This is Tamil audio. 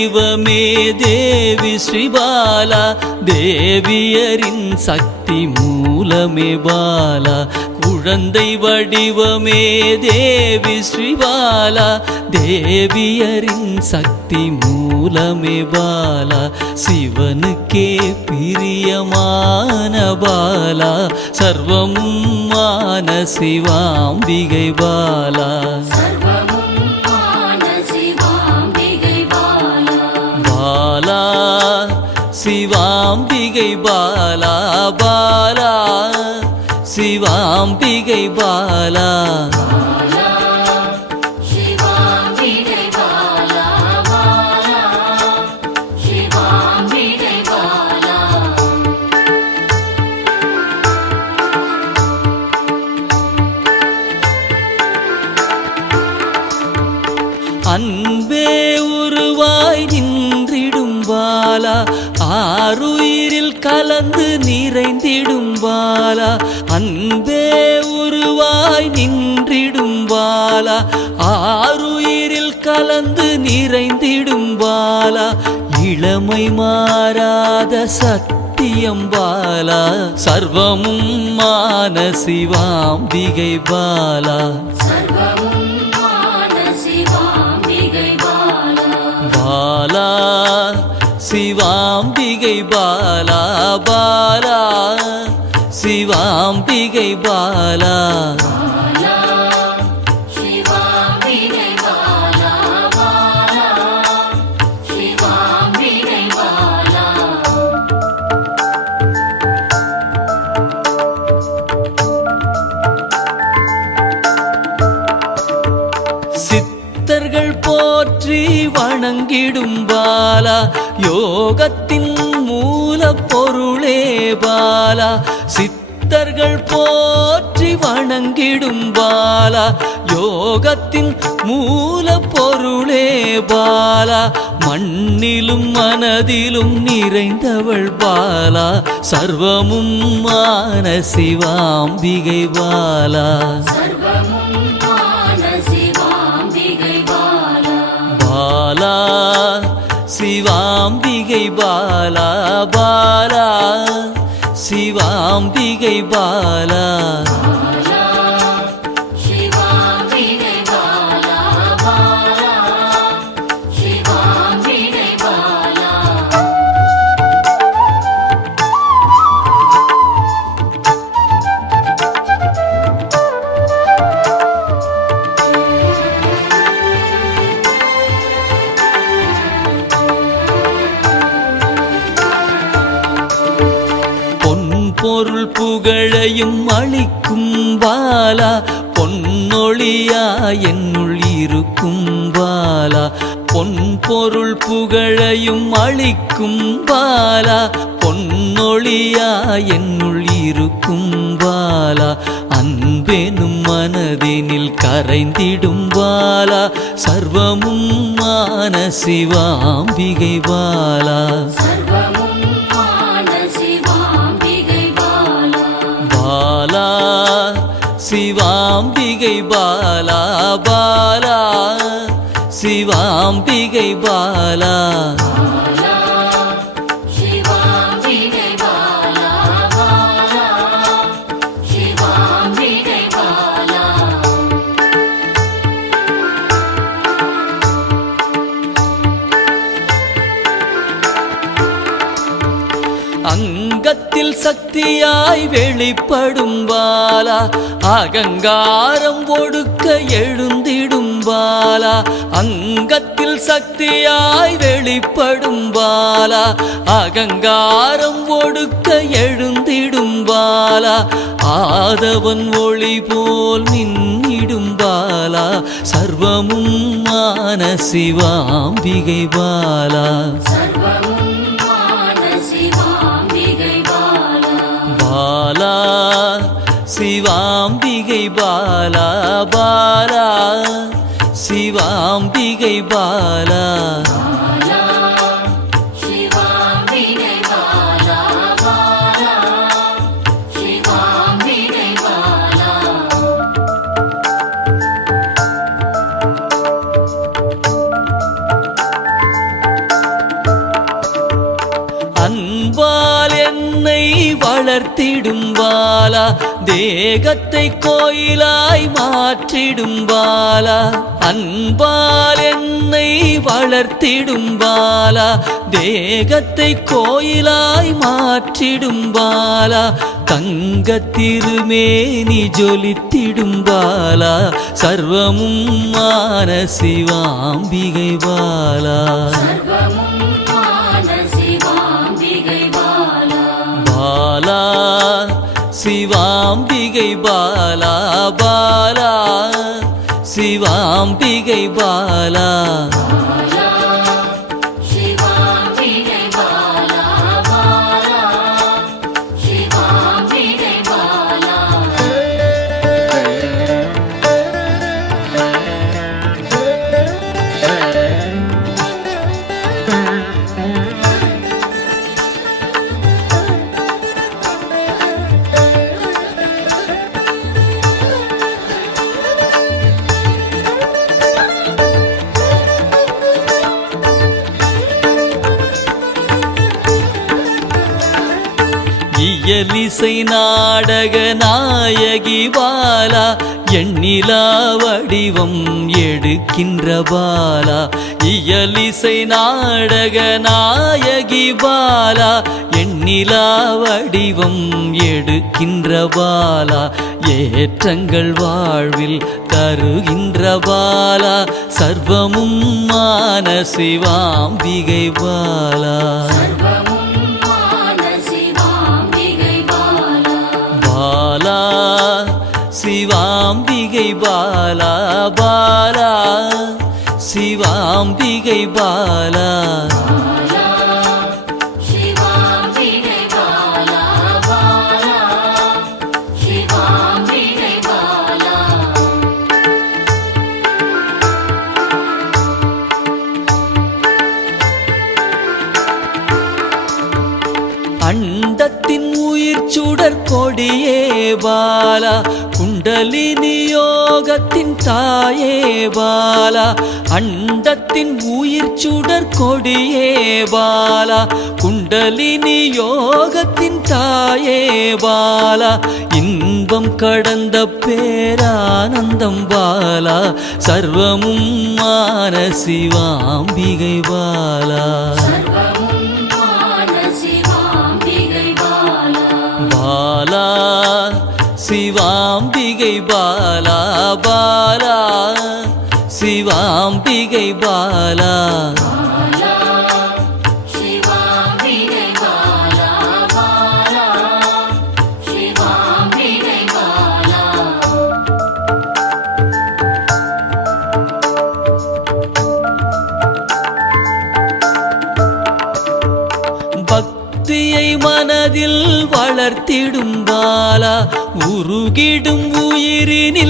வடிவமே தேவி ஸ்ரீபாலா, தேவியரின் சக்தி மூலமே பாலா. குழந்தை வடிவமே தேவி ஸ்ரீபாலா, தேவியரின் சக்தி மூலமே பாலா. சிவனுக்கே பிரியமான பாலா, சர்வமும் மான சிவாம்பிகை பாலா. பாலா சிவாம்பிகை பாலா, பாலா சிவாம்பிகை பாலா. அன்பே உருவாய் நின்றிடும் பாலா, ஆருயிரில் கலந்து நிறைந்திடும் பாலா. அன்பே உருவாய் நின்றிடும் பாலா, ஆருயிரில் கலந்து நிறைந்திடும் பாலா. இளமை மாறாத சத்தியம் பாலா, சர்வமும் மான சிவாம்பிகை பாலா. பாலா சிவாம்பிகை பாலா, பாலா சிவாம்பிகை பாலா. சித்தர்கள் போற்றி வணங்கிடும் பாலா, யோகத்தின் மூல பொருளே பாலா. சித்தர்கள் போற்றி வணங்கிடும் பாலா, யோகத்தின் மூல பொருளே பாலா. மண்ணிலும் மனதிலும் நிறைந்தவள் பாலா, சர்வமும் மான சிவாம்பிகை பாலா. பாலா சிவாம்பிகை பாலா, பாலா சிவாம்பிகை பாலா. பொருள் புகழையும் அளிக்கும் பாலா, பொன்னொழியா என்னுள் இருக்கும் பாலா. பொன் பொருள் புகழையும் அளிக்கும் பாலா, பொன்னொழியா என்னுள் இருக்கும் பாலா. அன்பெனும் மனதினில் கரைந்திடும் பாலா, சர்வமும் மான சிவாம்பிகை பாலா. பாலா சிவாம்பிகை பாலா, பாலா சிவாம்பிகை பாலா. அங்கத்தில் சக்தியாய் வெளிப்படும் பாலா, அகங்காரம் ஒடுக்க எழுந்திடும் பாலா. அங்கத்தில் சக்தியாய் வெளிப்படும் பாலா, அகங்காரம் ஒடுக்க எழுந்திடும் பாலா. ஆதவன் ஒளி போல் மின்னிடும் பாலா, சர்வமும் மான சிவாம்பிகை பாலா. பாலா சிவாம்பிகை பாலா, பாலா சிவாம்பிகை பாலா. வளர்த்திடும் பாலா தேகத்தை கோயிலாய் மாற்றிடும் பாலா அன்பால் என்னை வளர்த்திடும் பாலா தேகத்தை கோயிலாய் மாற்றிடும் பாலா தங்க திருமேனி ஜொலித்திடும் பாலா சர்வமும் மான சிவாம்பிகை பாலா பாலா சிவாம்பிகை பாலா பாலா சிவாம்பிகை பாலா இயலிசை நாடக நாயகி பாலா எண்ணிலா வடிவம் எடுக்கின்ற பாலா இயலிசை நாடக நாயகி பாலா எண்ணிலா வடிவம் எடுக்கின்ற பாலா ஏற்றங்கள் வாழ்வில் தருகின்ற பாலா சர்வமும் மான சிவாம்பிகை பாலா பாலா சிவாம்பிகை பாலா பாலா சிவாம்பிகை பாலா அண்டத்தின் உயிர் சுடர் கொடியே பாலா குண்டலினி யோகத்தின் தாயே பாலா அண்டத்தின் உயிர் சுடர் கொடியே பாலா குண்டலினி யோகத்தின் தாயே பாலா இன்பம் கடந்த பேரானந்தம் பாலா சர்வமும் மான சிவாம்பிகை பாலா பாலா சிவாம்பிகை பாலா பாலா சிவாம்பிகை பாலா பக்தியை மனதில் வளர்த்திடும் பாலா உருகிடும் உயிரினில்